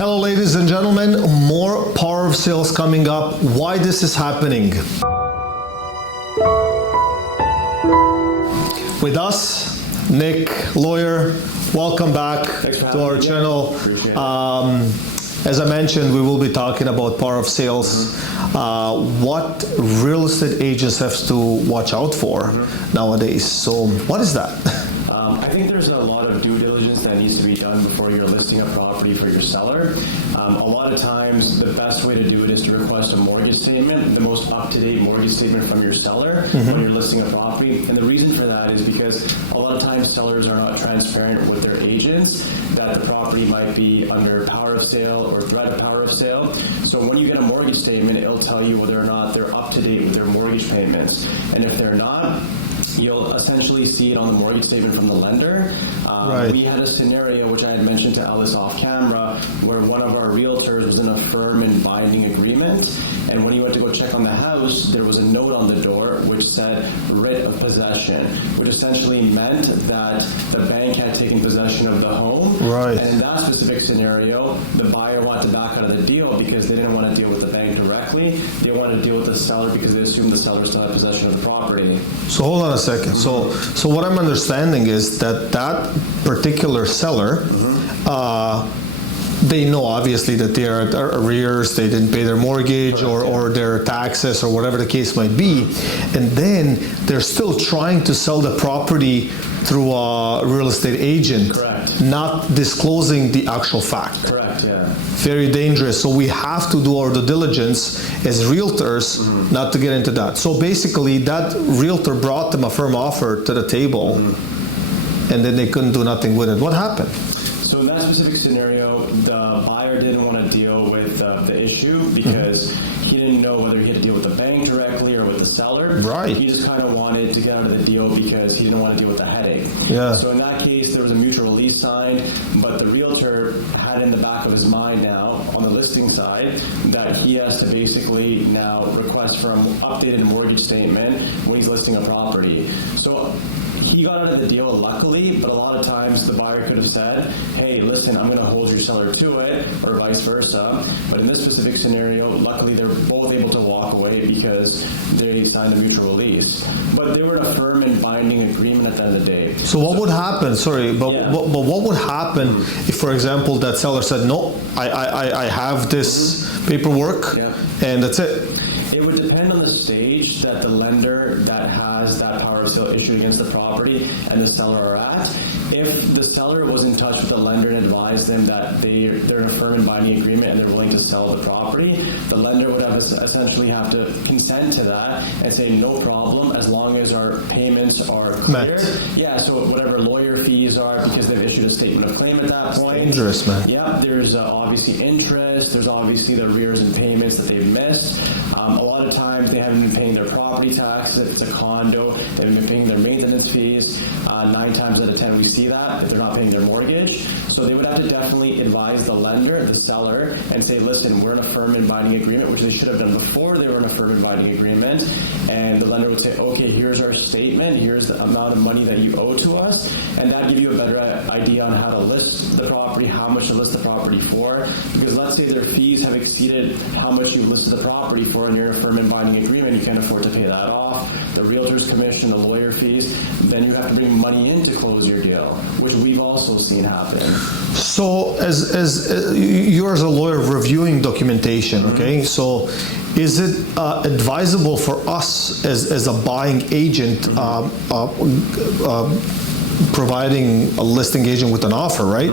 Hello, ladies and gentlemen. More Power of Sales coming up. Why this is happening. With us, Nick, lawyer. Welcome back to our channel. As I mentioned, we will be talking about Power of Sales. What real estate agents have to watch out for nowadays. So what is that? I think there's a lot of due diligence that needs to be done before you're listing a property for your seller. A lot of times, the best way to do it is to request a mortgage statement, the most up-to-date mortgage statement from your seller when you're listing a property. And the reason for that is because a lot of times sellers are not transparent with their agents that the property might be under power of sale or threat of power of sale. So when you get a mortgage statement, it'll tell you whether or not they're up-to-date with their mortgage payments. And if they're not, you'll essentially see it on the mortgage statement from the lender. Right. We had a scenario, which I had mentioned to Alice off camera, where one of our realtors was in a firm and binding agreement, and when he went to go check on the house, there was a note on the door which said writ of possession, which essentially meant that the bank had taken possession of the home. Right. And in that specific scenario, the buyer wanted to back out of the deal because they didn't want to deal with the bank directly. They wanted to deal with the seller because they assumed the seller still had possession of the property. So hold on a second. So what I'm understanding is that particular seller, they know obviously that they are at arrears, they didn't pay their mortgage or their taxes or whatever the case might be, and then they're still trying to sell the property through a real estate agent. Correct. Not disclosing the actual fact. Correct, yeah. Very dangerous. So we have to do our due diligence as realtors not to get into that. So basically that realtor brought them a firm offer to the table and then they couldn't do nothing with it. What happened? So in that specific scenario, the buyer didn't want to deal with the issue because he didn't know whether he had to deal with the bank directly or with the seller. Right. He just kind of wanted to get out of the deal because he didn't want to deal with the headache. Yeah. So in that case, there was a mutual release signed, but the realtor had in the back of his mind now, on the listing side, that he has to basically now request for an updated mortgage statement when he's listing a property. So he got out of the deal luckily, but a lot of times the buyer could have said, hey, listen, I'm going to hold your seller to it, or vice versa. But in this specific scenario, luckily they're both able to walk away because they signed a mutual release. But they were in a firm and binding agreement at the end of the day. So what would happen, but what would happen if, for example, that seller said, no, I have this paperwork and that's it? It would depend on the stage that the lender that has that power of sale issued against the property and the seller are at. If the seller was in touch with the lender and advised them that they're in a firm and binding agreement and they're willing to sell the property, the lender would essentially have to consent to that and say no problem as long as our payments are clear. Yeah, so whatever lawyer fees are because they've issued a statement of claim at that point. Dangerous, man. Yeah, there's obviously interest, there's obviously the arrears and payments that they've missed. A lot of times they haven't been paying their property tax. If it's a condo, they haven't been paying their maintenance fees. 9 times out of 10 we see that if they're not paying their mortgage. So they would have to definitely advise the lender, the seller, and say, listen, we're in a firm and binding agreement, which they should have done before they were in a firm and binding agreement. And the lender would say, okay, here's our statement, here's the amount of money that you owe to us, and that give you a better idea on how to list the property, how much to list the property for. Because let's say their fees have exceeded how much you listed the property for, and you're in a firm and binding agreement, you can't afford to pay that off, the realtor's commission, the lawyer fees, then you have to bring money in to close your deal, which we've also seen happen. So as you're as a lawyer reviewing documentation, okay, so is it advisable for us as a buying agent providing a listing agent with an offer, right?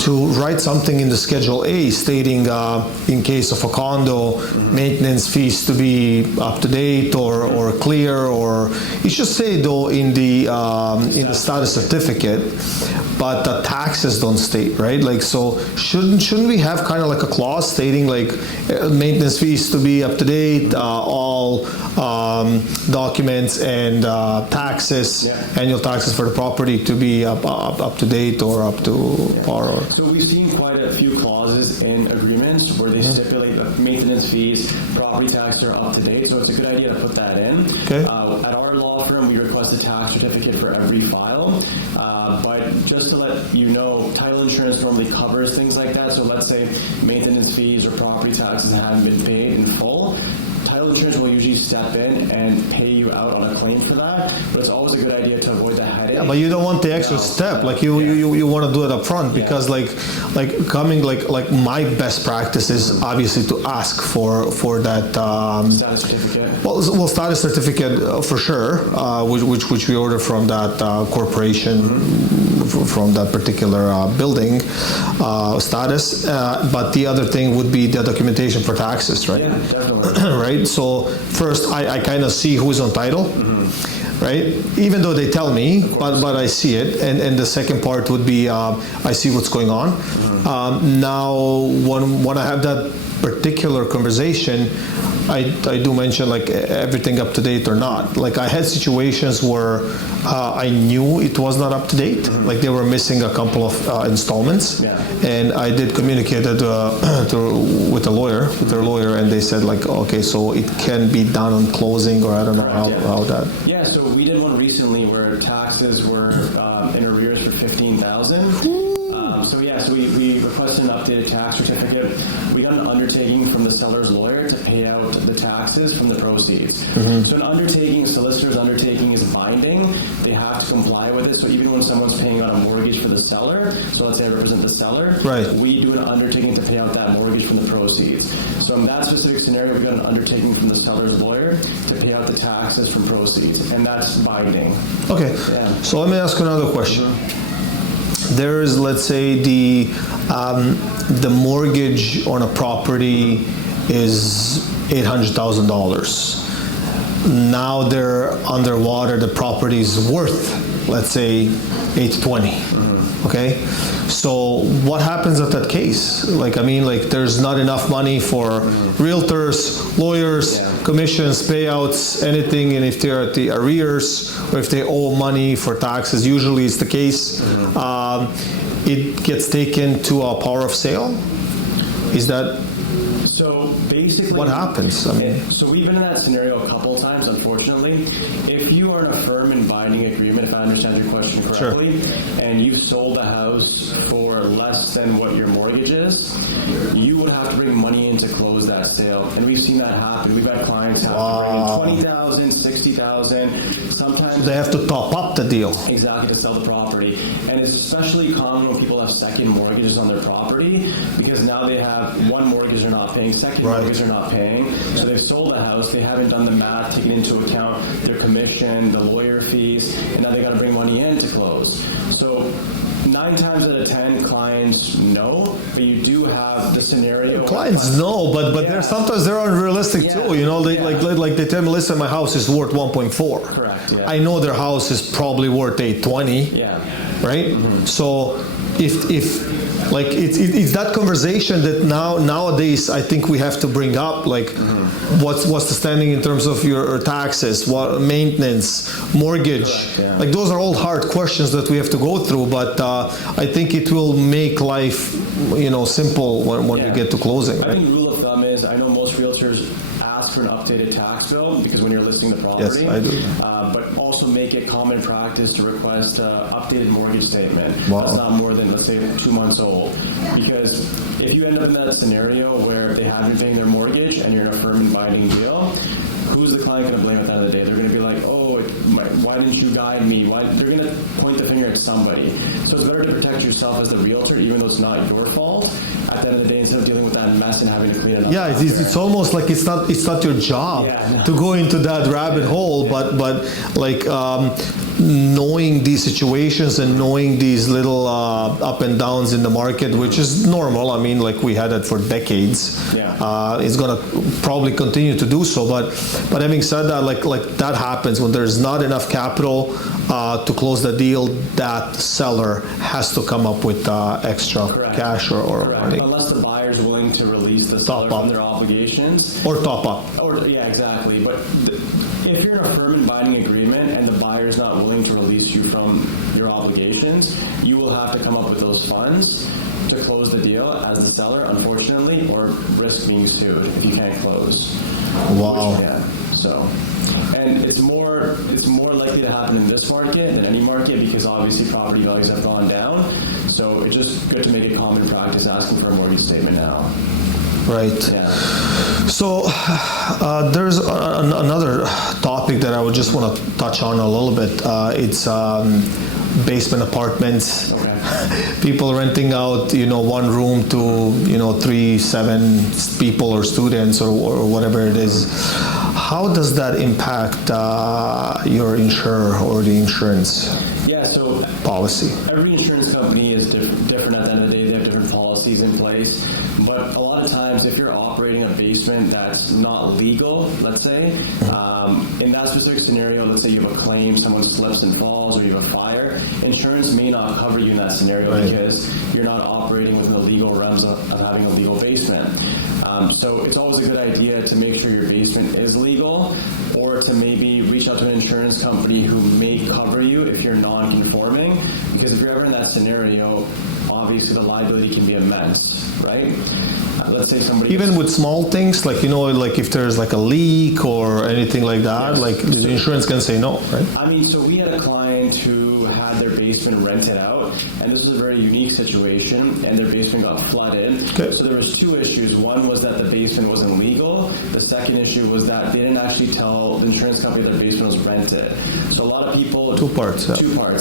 To write something in the Schedule A stating in case of a condo, maintenance fees to be up to date or clear, or it should say though in the status certificate, but the taxes don't state, right? Like, so shouldn't we have kind of like a clause stating like maintenance fees to be up to date, all documents and taxes, annual taxes for the property party to be up to date or up to par. Or, So we've seen quite a few clauses in agreements where they stipulate that maintenance fees, property taxes are up to date, so it's a good idea to put that in. Okay. At our law firm, we request a tax certificate for every file, but just to let you know, title insurance normally covers things like that, so let's say maintenance fees or property taxes haven't been paid in full, title insurance will usually step in and pay you out on a claim for that, but it's always a good idea to avoid the headache. yeah, but you don't want the extra step. Like you want to do it up front because like my best practice is obviously to ask for that. Status certificate. Well, status certificate for sure, which we order from that corporation, from that particular building status. But the other thing would be the documentation for taxes, right? Yeah, definitely. Right. So first, I kind of see who's on title. Right, even though they tell me, but I see it, and the second part would be I see what's going on. Now, when I have that particular conversation, I do mention like everything up to date or not. Like I had situations where I knew it was not up to date, like they were missing a couple of installments, and I did communicate it with their lawyer, and they said like, okay, so it can be done on closing, or I don't know how that. Yeah, so we did one recently where taxes were in arrears for $15,000. So we requested an updated tax certificate. We got an undertaking from the seller's lawyer to pay out the taxes from the proceeds. So an undertaking, solicitor's undertaking is binding. They have to comply with it. So even when someone's paying out a mortgage for the seller, so let's say I represent the seller, Right. we do an undertaking to pay out that mortgage from the proceeds. So in that specific scenario, we got an undertaking from the seller's lawyer to pay out the taxes from proceeds, and that's binding. Okay, Yeah. so let me ask another question. There is, let's say, the mortgage on a property is $800,000. Now they're underwater. The property is worth, let's say, $820. Okay, so what happens at that case? Like, I mean, like, there's not enough money for realtors, lawyers, commissions, payouts, anything, and if they're at the arrears or if they owe money for taxes, usually it's the case. It gets taken to a power of sale. Is that So basically, what happens? I mean, so we've been in that scenario a couple of times, unfortunately. If you are in a firm and binding agreement, if I understand your question correctly, and you've sold a house for less than what your mortgage is, you would have to bring money in to close that sale. And we've seen that happen. We've had clients have to bring in $20,000, $60,000, sometimes they have to top up the deal. exactly to sell the property. And it's especially common when people have second mortgages on their property, because now they have one mortgage they're not paying, second mortgage they're not paying. So they've sold a house, they haven't done the math, taken into account their commission, the lawyer fees, and now they got to bring money in to close. So 9 times out of 10, clients know, but you do have the scenario. Clients know, but they're sometimes they're unrealistic too. You know, they like they tell me, listen, my house is worth 1.4. Correct. Yeah. I know their house is probably worth 820. Yeah. Right. So if like it's that conversation that nowadays I think we have to bring up, like what's the standing in terms of your taxes, what maintenance, mortgage. Correct, yeah. Like those are all hard questions that we have to go through, but I think it will make life, simple when we get to closing. I Right? think rule of thumb is, I know most realtors ask for an updated tax bill because when you're listing the property. Yes, I do. But also make it common practice to request an updated mortgage statement. Wow. That's not more than, let's say, 2 months old. Because if you end up in that scenario where they haven't paying their mortgage and you're in a firm and binding deal, who's the client going to blame at the end of the day? They're going to be like, oh, why didn't you guide me? They're going to point the finger at somebody. So it's better to protect yourself as the realtor, even though it's not your fault. At the end of the day, instead of dealing with that mess and having to clean it up. Yeah, it's almost like it's not your job to go into that rabbit hole, but like knowing these situations and knowing these little up and downs in the market, which is normal. I mean, like we had it for decades. It's gonna probably continue to do so. But having said that, like that happens when there's not enough capital to close the deal. That seller has to come up with extra cash or money. Unless the buyer's willing to release the seller from their obligations. Or top up. Yeah, exactly. But if you're in a firm and binding agreement and the buyer's not willing to release you from your obligations, have to come up with those funds to close the deal as the seller, unfortunately, or risk being sued if you can't close. Wow. Yeah. So, and it's more likely to happen in this market than any market because obviously property values have gone down. So it's just good to make it common practice asking for a mortgage statement now. Right. Yeah. So there's another topic that I would just want to touch on a little bit. It's basement apartments. Okay. People renting out, one room to, 3-7 people or students or whatever it is. How does that impact your insurer or the insurance policy? Every insurance company is different at the end of the day. They have different policies in place. But a lot of times, if you're operating a basement that's not legal, let's say, in that specific scenario, let's say you have a claim, someone slips and falls, or you have a fire, insurance may not cover you in that scenario because you're not operating within the legal realms of having a legal basement. So it's always a good idea to make sure your basement is legal, or to maybe reach out to an insurance company who may cover you if you're non-conforming, because if you're ever in that scenario, obviously the liability can be immense, right? Let's say somebody... Even with small things, like if there's like a leak or anything like that, like the insurance can say no, right? I mean, so we had a client who had their basement rented out, and this was a very unique situation, and their basement got flooded. Okay. So there was two issues. One was that the basement wasn't legal. The second issue was that they didn't actually tell the insurance company their basement was rented. So a lot of people... Two parts,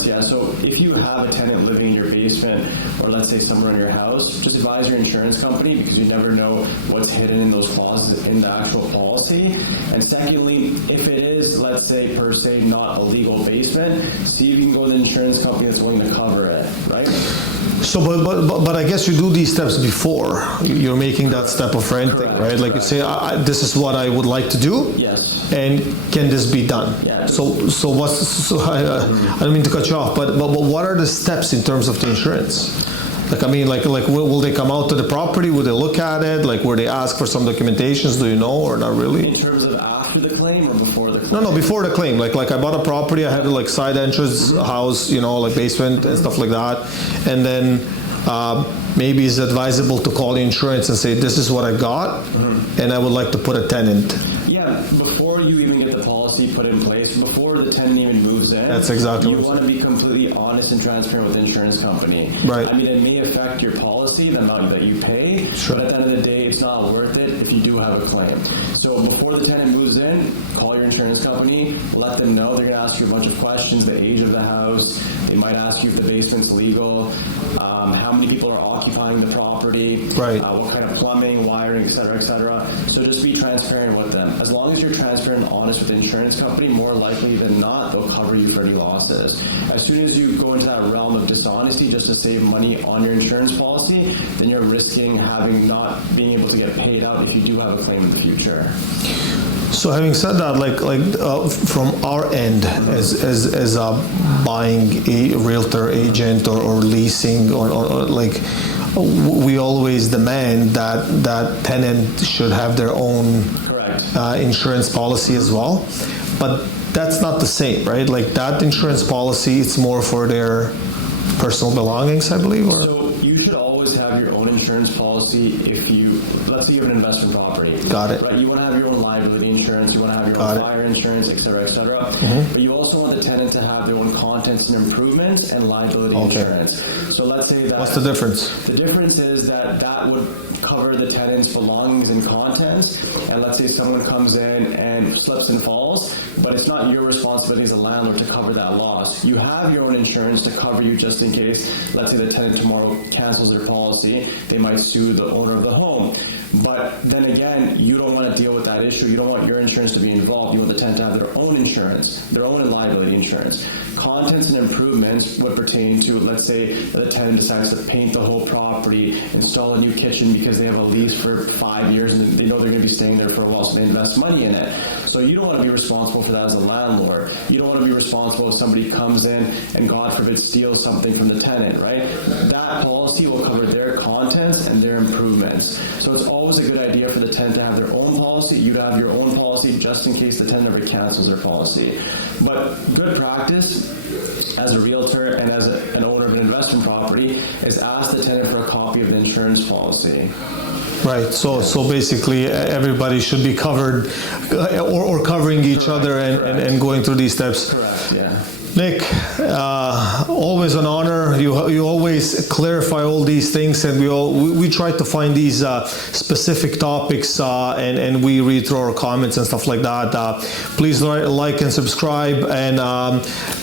yeah. So if you have a tenant living in your basement, or let's say somewhere in your house, just advise your insurance company, because you never know what's hidden in those clauses in the actual policy. And secondly, if it is, let's say, per se, not a legal basement, see if you can go to the insurance company that's willing to cover it, right? So, but I guess you do these steps before you're making that step of renting, Correct, right? Like you say, this is what I would like to do. Yes. And can this be done? Yes. So I don't mean to cut you off, but what are the steps in terms of the insurance? Like, I mean, like will they come out to the property? Will they look at it? Like, will they ask for some documentations? Do you know, or not really? In terms of after the claim or before the claim? No, before the claim. Like I bought a property, I had a like side entrance house, like basement and stuff like that. And then maybe it's advisable to call the insurance and say, this is what I got, and I would like to put a tenant. Yeah, before you even get the policy put in place, before the tenant even moves in, that's exactly you want to be completely honest and transparent with the insurance company. Right. I mean, it may affect your policy, the amount that you pay, sure. But at the end of the day, it's not worth it if you do have a claim. So before the tenant moves in, call your insurance company, let them know. They're going to ask you a bunch of questions, the age of the house, they might ask you if the basement's legal, how many people are occupying the property, right. What kind of plumbing, wiring, et cetera, et cetera. So just be transparent with them. As long as you're transparent and honest with the insurance company, more likely than not, they'll cover you for any losses. As soon as you go into that realm of dishonesty just to save money on your insurance policy, then you're risking not being able to get paid out if you do have a claim in the future. So having said that, from our end, as buying a realtor agent or leasing or like, we always demand that tenant should have their own insurance policy as well. But that's not the same, right? Like that insurance policy, it's more for their personal belongings, I believe. Or? So you should always have your own insurance policy if you, let's say you have an investment property. Got it. Right? You want to have your own liability insurance, you want to have your own fire insurance, et cetera, et cetera. But you also want the tenant to have their own contents and improvements and liability insurance. So let's say that... What's the difference? The difference is that would cover the tenant's belongings and contents, and let's say someone comes in and slips and falls, but it's not your responsibility as a landlord to cover that loss. You have your own insurance to cover you just in case, let's say the tenant tomorrow cancels their policy, they might sue the owner of the home. But then again, you don't want to deal with that issue. You don't want your insurance to be involved. You want the tenant to have their own insurance, their own liability insurance. Contents and improvements would pertain to, let's say, the tenant decides to paint the whole property, install a new kitchen because they have a lease for 5 years and they know they're going to be staying there for a while, so they invest money in it. So you don't want to be responsible for that as a landlord. You don't want to be responsible if somebody comes in and, God forbid, steals something from the tenant, right? That policy will cover their contents and their improvements. So it's always a good idea for the tenant to have their own policy, you to have your own policy just in case the tenant ever cancels their policy. But good good practice as a realtor and as an owner of an investment property is ask the tenant for a copy of the insurance policy. Right, so basically everybody should be covered or covering each other and going through these steps. Correct, yeah. Nick, always an honor. You always clarify all these things, and we try to find these specific topics, and we read through our comments and stuff like that. Please like and subscribe. And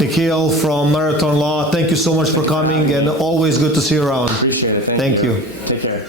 Nikhil from Marathon Law, thank you so much for coming, and always good to see you around. Appreciate it. Thank you. Take care.